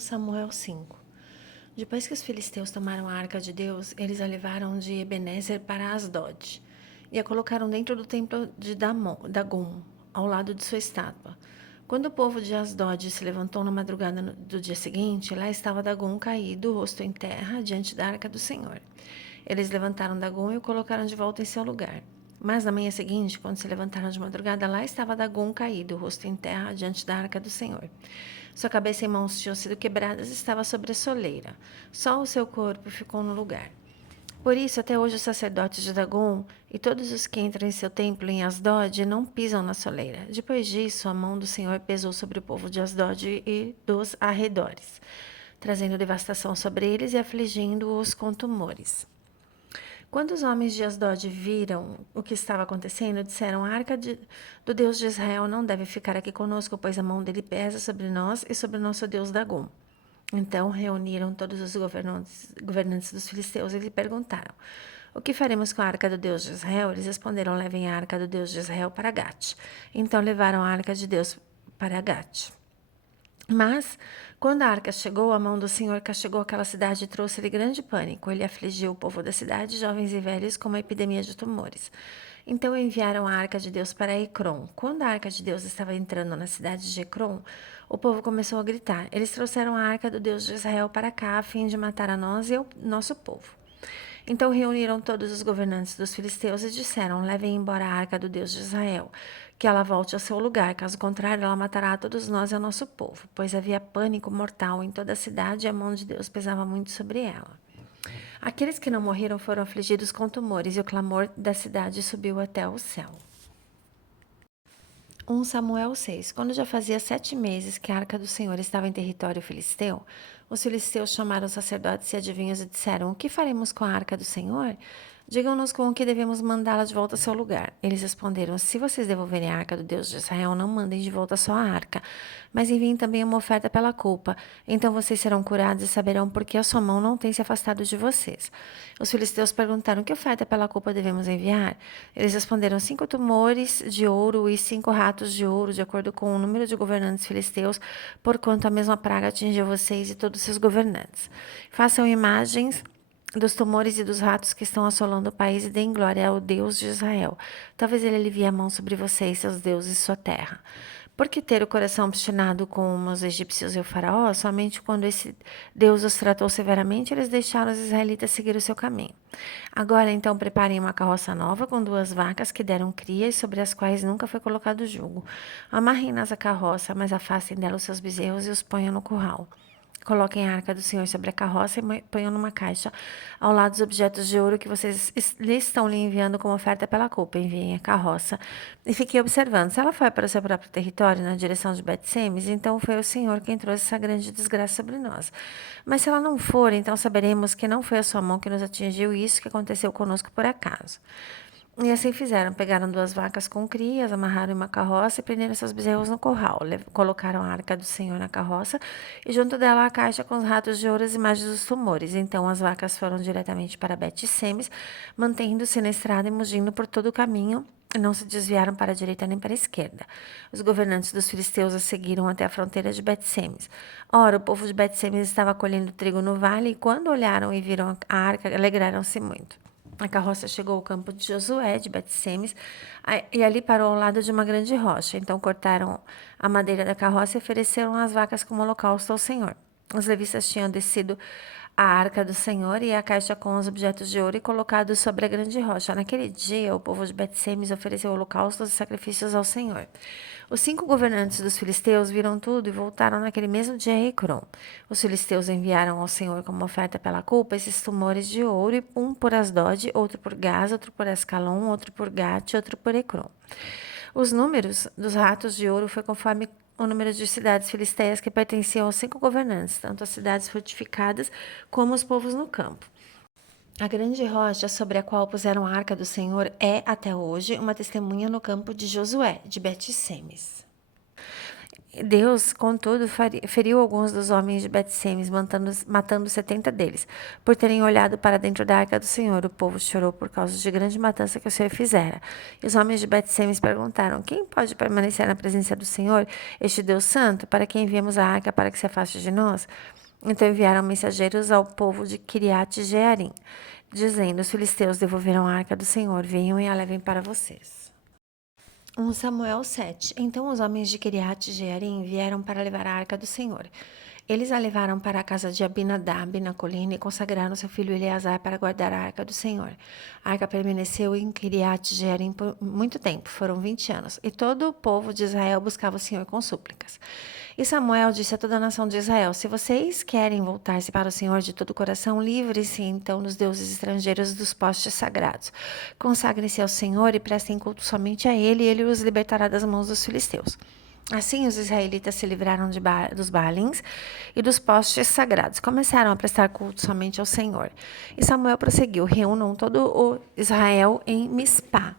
Samuel 5. Depois que os filisteus tomaram a arca de Deus, eles a levaram de Ebenezer para Asdod e a colocaram dentro do templo de Dagom, ao lado de sua estátua. Quando o povo de Asdod se levantou na madrugada do dia seguinte, lá estava Dagom caído, rosto em terra, diante da arca do Senhor. Eles levantaram Dagom e o colocaram de volta em seu lugar. Mas na manhã seguinte, quando se levantaram de madrugada, lá estava Dagom caído, rosto em terra, diante da arca do Senhor. Sua cabeça e mãos tinham sido quebradas e estava sobre a soleira. Só o seu corpo ficou no lugar. Por isso, até hoje, os sacerdotes de Dagom e todos os que entram em seu templo em Asdod não pisam na soleira. Depois disso, a mão do Senhor pesou sobre o povo de Asdod e dos arredores, trazendo devastação sobre eles e afligindo-os com tumores. Quando os homens de Asdod viram o que estava acontecendo, disseram: A arca do Deus de Israel não deve ficar aqui conosco, pois a mão dele pesa sobre nós e sobre o nosso Deus Dagom. Então reuniram todos os governantes dos filisteus e lhe perguntaram: O que faremos com a arca do Deus de Israel? Eles responderam: Levem a arca do Deus de Israel para Gate. Então levaram a arca de Deus para Gate. Mas, quando a arca chegou, a mão do Senhor castigou aquela cidade e trouxe-lhe grande pânico. Ele afligiu o povo da cidade, jovens e velhos, com uma epidemia de tumores. Então enviaram a arca de Deus para Ecrom. Quando a arca de Deus estava entrando na cidade de Ecrom, o povo começou a gritar. Eles trouxeram a arca do Deus de Israel para cá, a fim de matar a nós e ao nosso povo. Então reuniram todos os governantes dos filisteus e disseram: Levem embora a arca do Deus de Israel, que ela volte ao seu lugar. Caso contrário, ela matará a todos nós e ao nosso povo, pois havia pânico mortal em toda a cidade e a mão de Deus pesava muito sobre ela. Aqueles que não morreram foram afligidos com tumores e o clamor da cidade subiu até o céu. 1 Samuel 6. Quando já fazia 7 meses que a arca do Senhor estava em território filisteu, os filisteus chamaram os sacerdotes e adivinhos e disseram: O que faremos com a arca do Senhor? Digam-nos com o que devemos mandá-la de volta ao seu lugar. Eles responderam: Se vocês devolverem a arca do Deus de Israel, não mandem de volta só a arca, mas enviem também uma oferta pela culpa. Então vocês serão curados e saberão por que a sua mão não tem se afastado de vocês. Os filisteus perguntaram: Que oferta pela culpa devemos enviar? Eles responderam: 5 tumores de ouro e 5 ratos de ouro, de acordo com o número de governantes filisteus, porquanto a mesma praga atingiu vocês e todos seus governantes. Façam imagens dos tumores e dos ratos que estão assolando o país e deem glória ao Deus de Israel. Talvez ele alivie a mão sobre vocês, seus deuses e sua terra. Por que ter o coração obstinado como os egípcios e o faraó? Somente quando esse Deus os tratou severamente, eles deixaram os israelitas seguir o seu caminho. Agora, então, preparem uma carroça nova com 2 vacas que deram cria e sobre as quais nunca foi colocado jugo. Amarrem-nas à carroça, mas afastem dela os seus bezerros e os ponham no curral. Coloquem a arca do Senhor sobre a carroça e ponham numa caixa ao lado dos objetos de ouro que vocês estão lhe enviando como oferta pela culpa. Enviem a carroça e fiquem observando. Se ela foi para o seu próprio território, na direção de Bet-Semes, então foi o Senhor quem trouxe essa grande desgraça sobre nós. Mas se ela não for, então saberemos que não foi a sua mão que nos atingiu e isso que aconteceu conosco por acaso. E assim fizeram. Pegaram 2 vacas com crias, amarraram em uma carroça e prenderam seus bezerros no curral. Colocaram a arca do Senhor na carroça e junto dela a caixa com os ratos de ouro e as imagens dos tumores. Então as vacas foram diretamente para Bet-Semes, mantendo-se na estrada e mugindo por todo o caminho. E não se desviaram para a direita nem para a esquerda. Os governantes dos filisteus a seguiram até a fronteira de Bet-Semes. Ora, o povo de Bet-Semes estava colhendo trigo no vale e quando olharam e viram a arca, alegraram-se muito. A carroça chegou ao campo de Josué, de Bet-Semes, e ali parou ao lado de uma grande rocha. Então cortaram a madeira da carroça e ofereceram as vacas como holocausto ao Senhor. Os levitas tinham descido a arca do Senhor e a caixa com os objetos de ouro e colocado sobre a grande rocha. Naquele dia, o povo de Bet-Semes ofereceu holocaustos e sacrifícios ao Senhor. Os 5 governantes dos filisteus viram tudo e voltaram naquele mesmo dia a Ecrom. Os filisteus enviaram ao Senhor como oferta pela culpa esses tumores de ouro, um por Asdod, outro por Gaza, outro por Ascalon, outro por Gate, outro por Ecrom. Os números dos ratos de ouro foi conforme o número de cidades filisteias que pertenciam aos 5 governantes, tanto as cidades fortificadas como os povos no campo. A grande rocha sobre a qual puseram a arca do Senhor é, até hoje, uma testemunha no campo de Josué, de Bet-Semes. Deus, contudo, feriu alguns dos homens de Bet-Semes, matando 70 deles. Por terem olhado para dentro da arca do Senhor, o povo chorou por causa de grande matança que o Senhor fizera. E os homens de Bet-Semes perguntaram: quem pode permanecer na presença do Senhor, este Deus santo, para quem enviamos a arca para que se afaste de nós? Então enviaram mensageiros ao povo de Kiriat Jearim, dizendo: os filisteus devolveram a arca do Senhor, venham e a levem para vocês. 1 Samuel 7. Então os homens de Kiriat Jearim vieram para levar a arca do Senhor. Eles a levaram para a casa de Abinadab na colina e consagraram seu filho Eleazar para guardar a arca do Senhor. A arca permaneceu em Kiriat Jearim por muito tempo, foram 20 anos, e todo o povo de Israel buscava o Senhor com súplicas. E Samuel disse a toda a nação de Israel: se vocês querem voltar-se para o Senhor de todo o coração, livrem-se então dos deuses estrangeiros e dos postes sagrados. Consagrem-se ao Senhor e prestem culto somente a Ele, e Ele os libertará das mãos dos filisteus. Assim, os israelitas se livraram dos Baalins e dos postes sagrados. Começaram a prestar culto somente ao Senhor. E Samuel prosseguiu: reúnam todo o Israel em Mispá,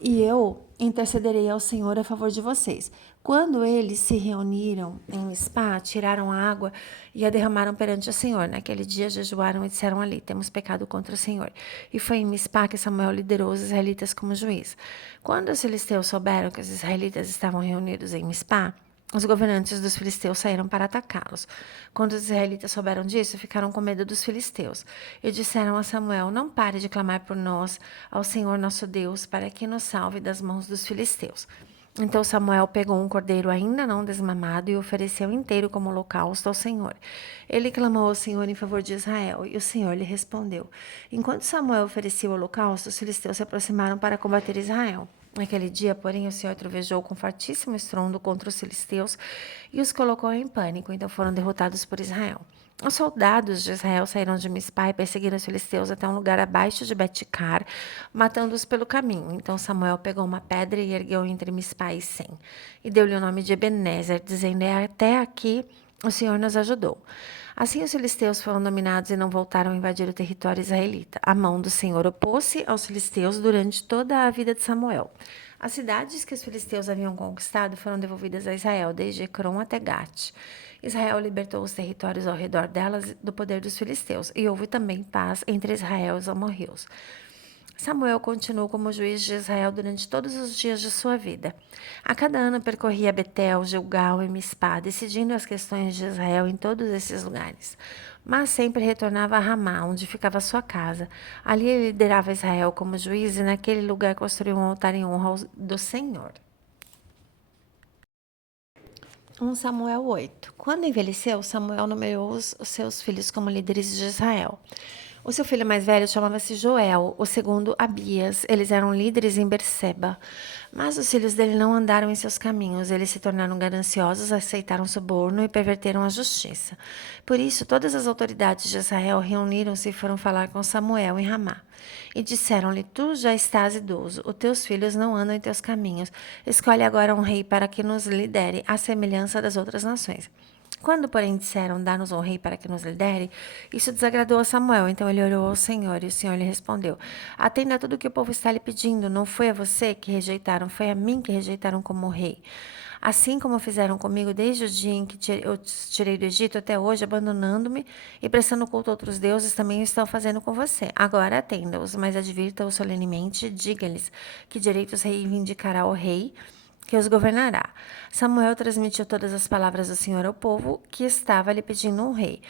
e eu intercederei ao Senhor a favor de vocês. Quando eles se reuniram em Mispá, tiraram a água e a derramaram perante o Senhor. Naquele dia jejuaram e disseram ali: temos pecado contra o Senhor. E foi em Mispá que Samuel liderou os israelitas como juiz. Quando os filisteus souberam que os israelitas estavam reunidos em Mispá, os governantes dos filisteus saíram para atacá-los. Quando os israelitas souberam disso, ficaram com medo dos filisteus e disseram a Samuel: não pare de clamar por nós ao Senhor nosso Deus, para que nos salve das mãos dos filisteus. Então Samuel pegou um cordeiro ainda não desmamado e o ofereceu inteiro como holocausto ao Senhor. Ele clamou ao Senhor em favor de Israel, e o Senhor lhe respondeu. Enquanto Samuel oferecia o holocausto, os filisteus se aproximaram para combater Israel. Naquele dia, porém, o Senhor trovejou com fortíssimo estrondo contra os filisteus e os colocou em pânico, então foram derrotados por Israel. Os soldados de Israel saíram de Mispá e perseguiram os filisteus até um lugar abaixo de Betcar, matando-os pelo caminho. Então Samuel pegou uma pedra e ergueu entre Mispá e Sem, e deu-lhe o nome de Ebenezer, dizendo: até aqui o Senhor nos ajudou. Assim os filisteus foram dominados e não voltaram a invadir o território israelita. A mão do Senhor opôs-se aos filisteus durante toda a vida de Samuel. As cidades que os filisteus haviam conquistado foram devolvidas a Israel, desde Ecrom até Gate. Israel libertou os territórios ao redor delas do poder dos filisteus, e houve também paz entre Israel e os amorreus. Samuel continuou como juiz de Israel durante todos os dias de sua vida. A cada ano percorria Betel, Gilgal e Mispá, decidindo as questões de Israel em todos esses lugares. Mas sempre retornava a Ramá, onde ficava sua casa. Ali ele liderava Israel como juiz e naquele lugar construiu um altar em honra do Senhor. 1 Samuel 8. Quando envelheceu, Samuel nomeou os seus filhos como líderes de Israel. O seu filho mais velho chamava-se Joel, o segundo Abias. Eles eram líderes em Berseba. Mas os filhos dele não andaram em seus caminhos. Eles se tornaram gananciosos, aceitaram suborno e perverteram a justiça. Por isso, todas as autoridades de Israel reuniram-se e foram falar com Samuel em Ramá. E disseram-lhe: tu já estás idoso, os teus filhos não andam em teus caminhos. Escolhe agora um rei para que nos lidere, à semelhança das outras nações. Quando, porém, disseram: dá-nos um rei para que nos lidere, isso desagradou a Samuel. Então ele orou ao Senhor, e o Senhor lhe respondeu: atenda a tudo o que o povo está lhe pedindo. Não foi a você que rejeitaram, foi a mim que rejeitaram como rei. Assim como fizeram comigo desde o dia em que eu tirei do Egito até hoje, abandonando-me e prestando culto a outros deuses, também estão fazendo com você. Agora atenda-os, mas advirta-os solenemente, diga-lhes que direitos reivindicará o rei que os governará. Samuel transmitiu todas as palavras do Senhor ao povo que estava lhe pedindo um rei,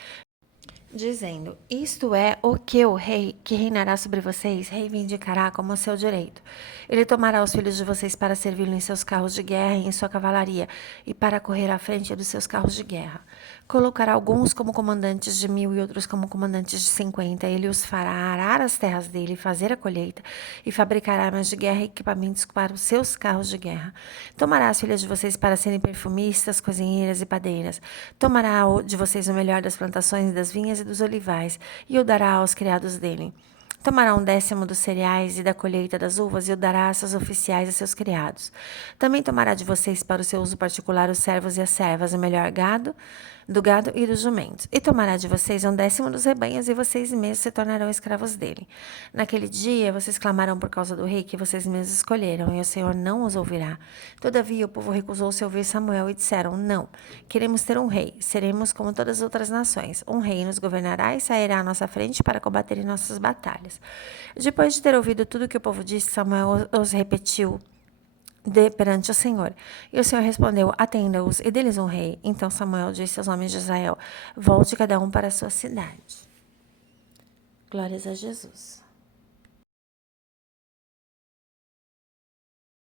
dizendo: isto é o que o rei que reinará sobre vocês reivindicará como seu direito. Ele tomará os filhos de vocês para servi-lo em seus carros de guerra e em sua cavalaria, e para correr à frente dos seus carros de guerra. Colocará alguns como comandantes de 1000 e outros como comandantes de 50. Ele os fará arar as terras dele, fazer a colheita, e fabricar armas de guerra e equipamentos para os seus carros de guerra. Tomará as filhas de vocês para serem perfumistas, cozinheiras e padeiras. Tomará de vocês o melhor das plantações das vinhas e dos olivais, e o dará aos criados dele. Tomará 1/10 dos cereais e da colheita das uvas, e o dará a seus oficiais e a seus criados. Também tomará de vocês para o seu uso particular os servos e as servas, o melhor gado, do gado e dos jumentos. E tomará de vocês 1/10 dos rebanhos, e vocês mesmos se tornarão escravos dele. Naquele dia, vocês clamarão por causa do rei que vocês mesmos escolheram, e o Senhor não os ouvirá. Todavia, o povo recusou-se a ouvir Samuel e disseram: Não, queremos ter um rei. Seremos como todas as outras nações. Um rei nos governará e sairá à nossa frente para combater em nossas batalhas. Depois de ter ouvido tudo o que o povo disse, Samuel os repetiu perante o Senhor. E o Senhor respondeu: Atenda-os, e deles um rei. Então Samuel disse aos homens de Israel: Volte cada um para a sua cidade. Glórias a Jesus.